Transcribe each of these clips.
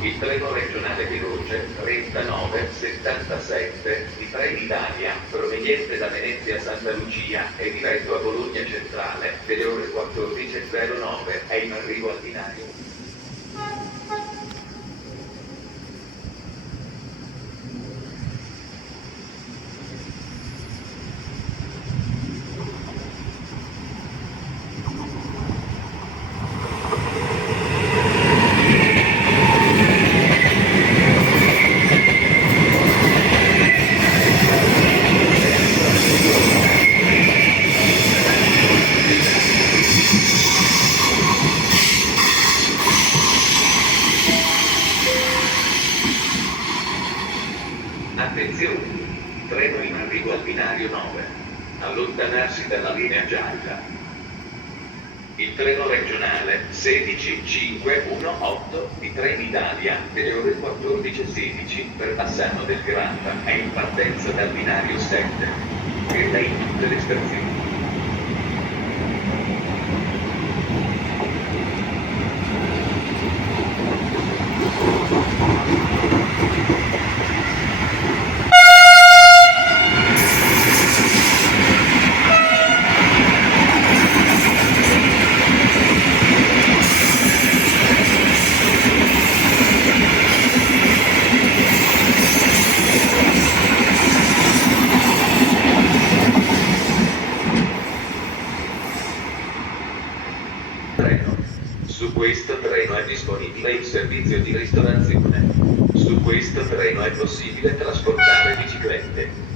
Il treno regionale veloce 3977 di Trenitalia, proveniente da Venezia Santa Lucia e diretto a Bologna Centrale, delle ore 14.09, è in arrivo al binario. Attenzione! Treno in arrivo al binario 9. Allontanarsi dalla linea gialla. Il treno regionale 16518 di Trenitalia delle ore 14.16 per Bassano del Grappa è in partenza dal binario 7. Ferma in tutte le stazioni. Su questo treno è disponibile il servizio di ristorazione. Su questo treno è possibile trasportare biciclette.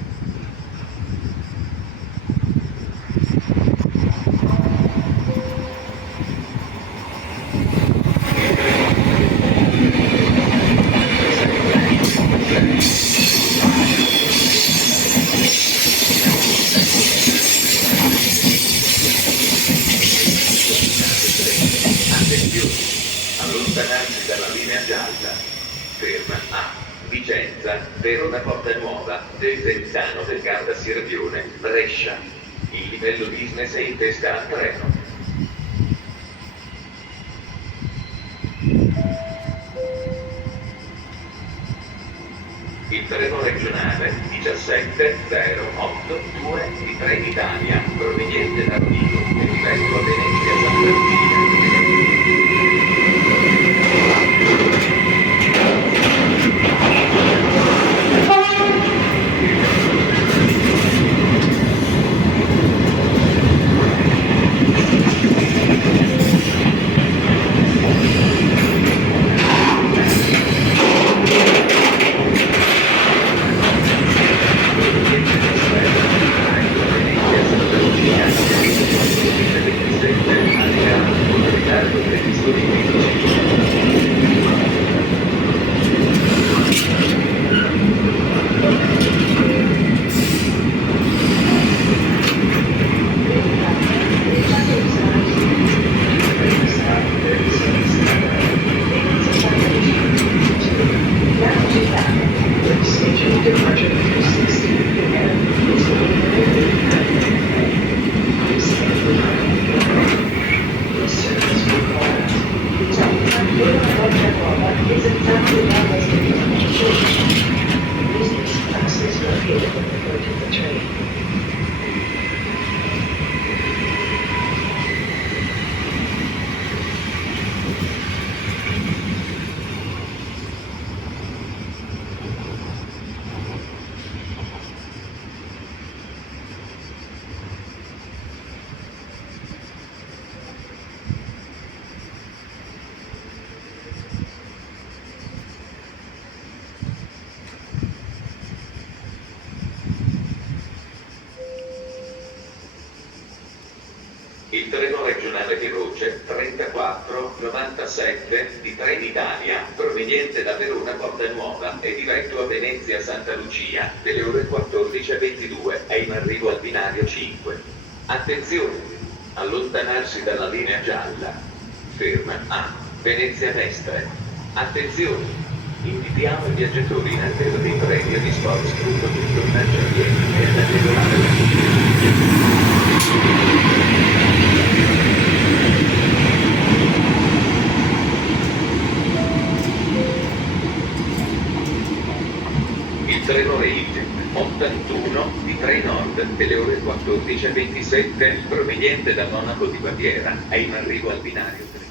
Allontanarsi dalla linea gialla. Ferma a Vicenza, Verona Porta Nuova, Desenzano del Garda Sirmione, Brescia. Il livello business è in testa al treno. Il treno regionale 17082 di Trenitalia, proveniente da Vigo e diretto a Venezia Santa Lucia. Il treno regionale regionale veloce 3497 di Trenitalia, proveniente da Verona Porta Nuova e diretto a Venezia Santa Lucia, delle ore 14:22, è in arrivo al binario 5. Attenzione! Allontanarsi dalla linea gialla. Ferma a Venezia Mestre. Attenzione! Invitiamo i viaggiatori in attesa dei treni a disposto tutto in ambiente e ad agevolare la Il treno Rail 81 di Trenord delle ore 14:27, proveniente da Monaco di Baviera, è in arrivo al binario 3.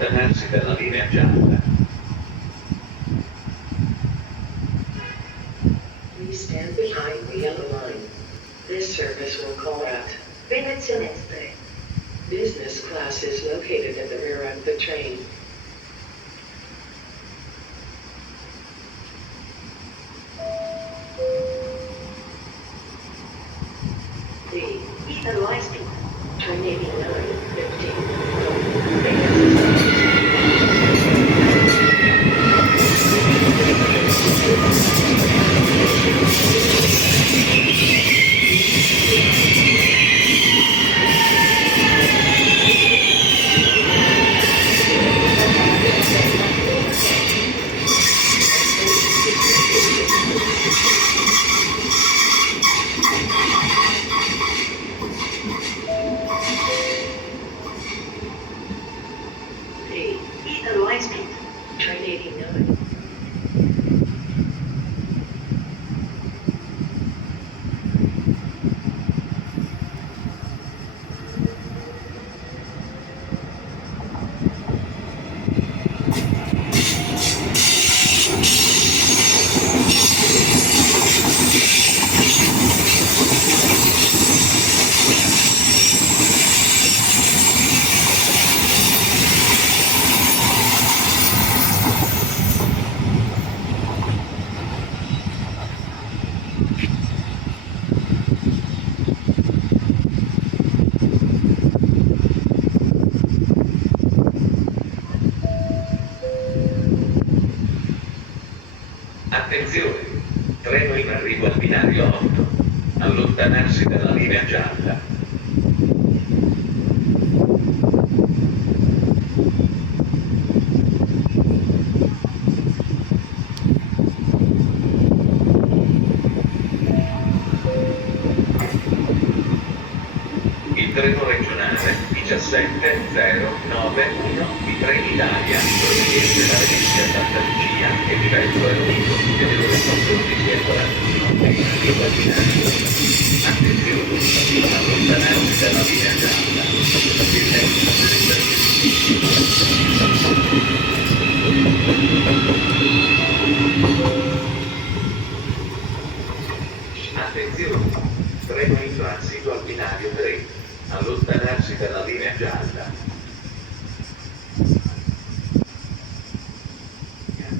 allontanarsi dalla linea gialla. Please stand behind the yellow line. This service will call at Venezia Mestre. Business class is located at the rear of the train. high speed. Train 89. Attenzione, treno in arrivo al binario 8. Allontanarsi dalla linea gialla. Il treno regionale 17091 di Trenitalia proveniente da Venezia Santa Lucia e diretto a Rovigo delle ore 14:41 e in arrivo al binario. Attenzione, allontanarsi dalla linea gialla. Silenzio Attenzione, treno in transito al binario 3. Allontanarsi dalla linea gialla.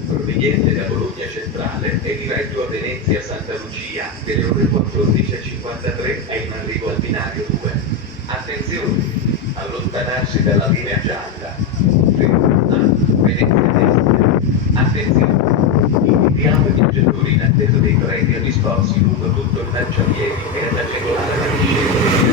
Proveniente da Bologna Centrale e diretto a Venezia Santa Lucia delle ore 14:53 è in arrivo al binario 2. Attenzione, allontanarsi dalla linea gialla. Venezia Destra. Attenzione, invitiamo i viaggiatori in attesa dei treni a disposti lungo tutto il marciapiedi per agevolare la discesa.